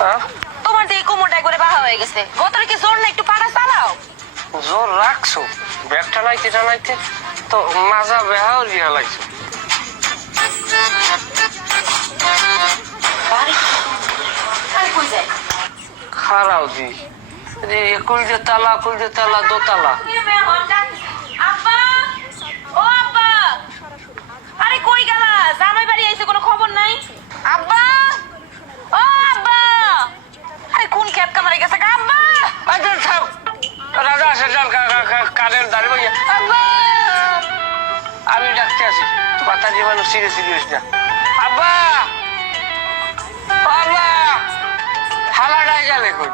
হ্যাঁ? তোমার দিয়ে কোমরটা করে বাহা হয়ে গেছে। বোতলে কি জোর না, একটু পাটা চালাও। জোর রাখছো, ব্যাগটা নাইতে তো মাজা বেহাও রিয়া লাগছে। খারাও দি কুল যে তালা দোতলা। আব্বা, ও আব্বা, আরে কই গেলা? জামাই বাড়ি আইছে, কোনো খবর নাই? আব্বা, ও আব্বা, আরে কোন খেত কামারে গেছে গা আব্বা? আচ্ছা থাম, রাজা আসে যান কানের দাঁড়িয়ে ভাইয়া। আব্বা, আমি ডাকতে আছি, কথা যে মানুষ সিরিয়াস না। আব্বা, আব্বা, হালাটাই গেলে কই?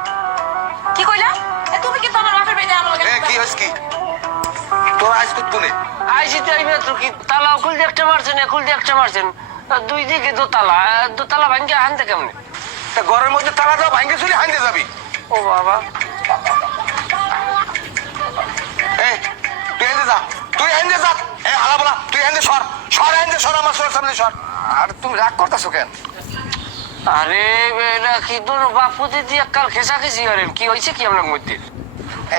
কি কইলা? এ তুমি কি তোমার বাপের বাড়িতে আমার লগে? কি হইছে কি তোর আজ কত নে আইসি তো এই মাত্র, কি তালা খুল দিয়ে একটা মারছেন, খুল দিয়ে একটা মারছেন, দুই দিকে দোতলা ভাঙ্গে আনতে কেমনে? তা ঘরের মধ্যে তালা দাও ভাঙ্গে চুরি হাইন্দে যাবি। ও বাবা, এই তুই হাইন্দে যা এই হালা বলা তুই হাইন্দে সর আমার সর সামনে সর। আর তুমি রাগ করতেছো কেন? আরে এটা কি তোর বাপু দিদি কাল খেসাখেসি করেন, কি হয়েছে কি আপনার মধ্যে?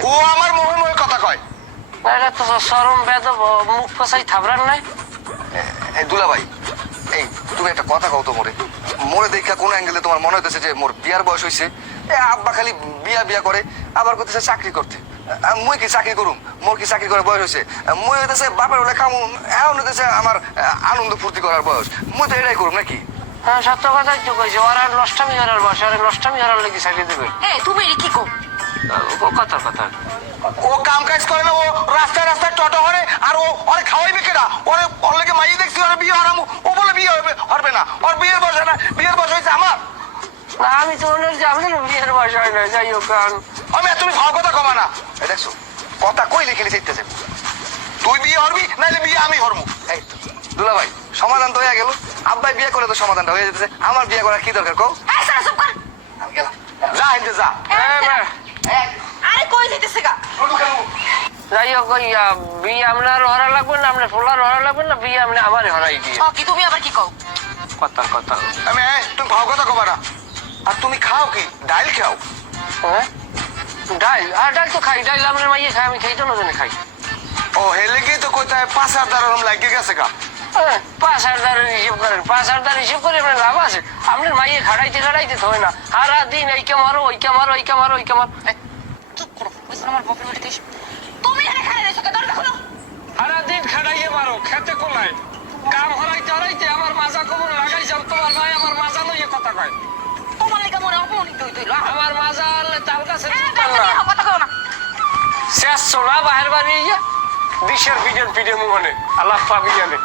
ও আমার মোহে কথা কয়। এটা তো সরম বেদ, মুখ ফসাই থাবরান নাই। এই দুলা ভাই, এই তুমি একটা কথা কও তো মোরে দেখা কোন অ্যাঙ্গেলে তোমার মনে হইতেছে যে মোর বিয়ার বয়স হয়েছে? আব্বা খালি বিয়া করে আবার করতেছে চাকরি করতে। মুই কি চাকরি করুম? মোর কি চাকরি করার বয়স হয়েছে? মুই হইতেছে বাপের হলে খামু, এখন হইতেছে আমার আনন্দ ফুর্তি করার বয়স। মুই তো এটাই করুম নাকি? হ্যাঁ সত্য কথাই তো কইছে, ওর আর নষ্টামি করার বসে, ওর নষ্টামি করার লেগে চাকরি দেবেন। তুমি এর কি কো? কথা ও কাম কাজ করে না, ও রাস্তায় টোটো করে, আর ও ওরে খাওয়াইবে কেনা? ওর লেগে মাইয়ে দেখছি, ওর বিয়ে হারামু, ও বলে বিয়ে হবে না, ওর বিয়ের বয়স হয় না, বিয়ের বয়স হয়েছে আমার। না আমি তো মনে হচ্ছে আমাদের বিয়ের বয়স হয় না, যাই হোক। তুমি ভাও কথা কমা না। এই দেখছো কথা কই লিখে লিখে তুই বিয়ে হরবি নাইলে বিয়ে আমি হরমু। এই তো দুলা ভাই, সমাধান তো হয়ে গেল। আব্বাই বিয়ে করে তো সমাধানটা হয়ে যেতেছে, আমার বিয়ে করার কি দরকার কও? চুপ কর। আমি গেলাম, যা হিন্দে যা। আরে কই যাইতেছে গা? যাই হোক, বিয়ে আপনার হরা লাগবে না, আপনার ফোলার হরা লাগবে না, বিয়ে আপনি আমার হরাই দিয়ে। কি তুমি আবার কি কও? কথা তুমি ভাও কথা কবা না। আর তুমি খাও কি? ডাইল খাও? হ্যাঁ ডাল তো খাই, ডাল আপনার মাইয়ে খাই, আমি খাই তো নজনে খাই। ও হেলে গিয়ে তো কোথায় 5,000 লাগে গেছে গা। 5,000 হিসেব করেন, 5,000 হিসেব করে আপনার লাভ আছে? আপনার মাইয়ে খাড়াইতে তো হয় না, সারা দিন এইকে মারো ওইকে মারো। চুপ করো, বুঝছো আমার বাপের বাড়িতে এসে তুমি এখানে খাড়াই রইছো, দরজা খোলো। সারা দিন খাড়াইয়ে মারো, খেতে কোলায় কাম হরাইতে আমার মাজা কবর লাগাই যাও, তোমার ভাই আমার মাজা লইয়ে কথা কয়। তোমার লেগে মনে অপমানিত হইতো। আমার মাজা তার কাছে কথা কও না। শেষ সোনা বাহের বাড়ি বিষের পিঠে মুহনে আলাপ পাবি জানে।